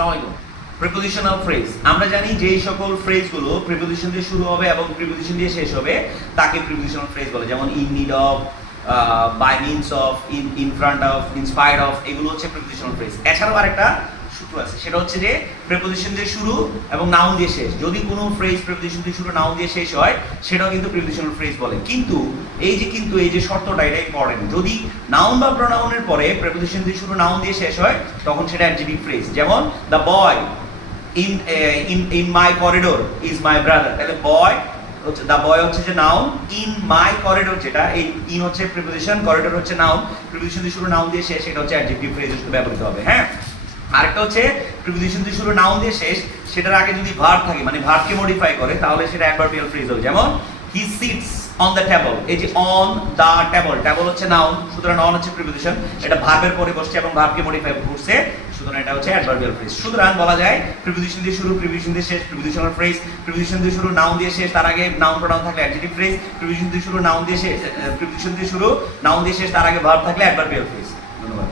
আসসালামু আলাইকুম। Prepositional phrase, আমরা জানি যে সকল ফ্রেজগুলো প্রিপোজিশন দিয়ে শুরু হবে এবং প্রিপোজিশন দিয়ে শেষ হবে তাকে প্রিপোজিশনাল ফ্রেজ বলে। যেমন in need of, by means of, in front of, inspired of, এগুলো হচ্ছে প্রিপোজিশনাল ফ্রেজ। এছাড়াও আরেকটা সূত্র আছে, সেটা হচ্ছে যে প্রিপোজিশন দিয়ে শুরু এবং নাউন দিয়ে শেষ। যদি কোনো ফ্রেজ প্রিপোজিশন দিয়ে শুরু নাউন দিয়ে শেষ হয় সেটাও কিন্তু প্রিপোজিশনাল ফ্রেজ বলে। কিন্তু এই যে শর্তটা, এটা ইম্পর্টেন্ট। যদি নাউন বা প্রোনাউনের পরে প্রিপোজিশন দিয়ে শুরু নাউন দিয়ে শেষ হয় তখন সেটা অ্যাডজেক্টিভ ফ্রেজ। যেমন the boy in my corridor is my brother, তাহলে বয় হচ্ছে, দ্য বয় হচ্ছে যে নাউন, ইন মাই করিডোর যেটা, এই ইন হচ্ছে প্রিপোজিশন, করিডোর হচ্ছে নাউন, প্রিপোজিশন দিয়ে শুরু নাউন দিয়ে শেষ, সেটা হচ্ছে অ্যাডজেক্টিভ ফ্রেজ হিসেবে ব্যবহৃত হবে। হ্যাঁ, আরেকটা হচ্ছে প্রিপোজিশন দিয়ে শুরু নাউন দিয়ে শেষ, সেটার আগে যদি ভার্ব থাকে, মানে ভার্বকে মডিফাই করে, তাহলে সেটা অ্যাডভার্বিয়াল ফ্রেজ হবে। যেমন he sits on the table, এই যে অন দ্য টেবল, টেবল হচ্ছে নাউন, সুতরাং অন হচ্ছে প্রিপোজিশন, এটা ভার্বের পরে বসছে এবং ভার্বকে মডিফাই করছে, সুতরাং এটা হচ্ছে অ্যাডভার্বিয়াল ফ্রেজ। সুতরাং বলা যায় প্রিপোজিশন দিয়ে শুরু, প্রিপোজিশন দিয়ে শেষ প্রিপোজিশনাল ফ্রেজ, প্রিপোজিশন দিয়ে শুরু নাউন দিয়ে শেষ, তার আগে নাউন প্রোনাউন থাকলে অ্যাডজেক্টিভ ফ্রেজ, প্রিপোজিশন দিয়ে শুরু নাউন দিয়ে শেষ, প্রিপোজিশন দিয়ে শুরু নাউন দিয়ে শেষ, তার আগে ভার্ব থাকলে অ্যাডভার্বিয়াল ফ্রেজ। ধন্যবাদ।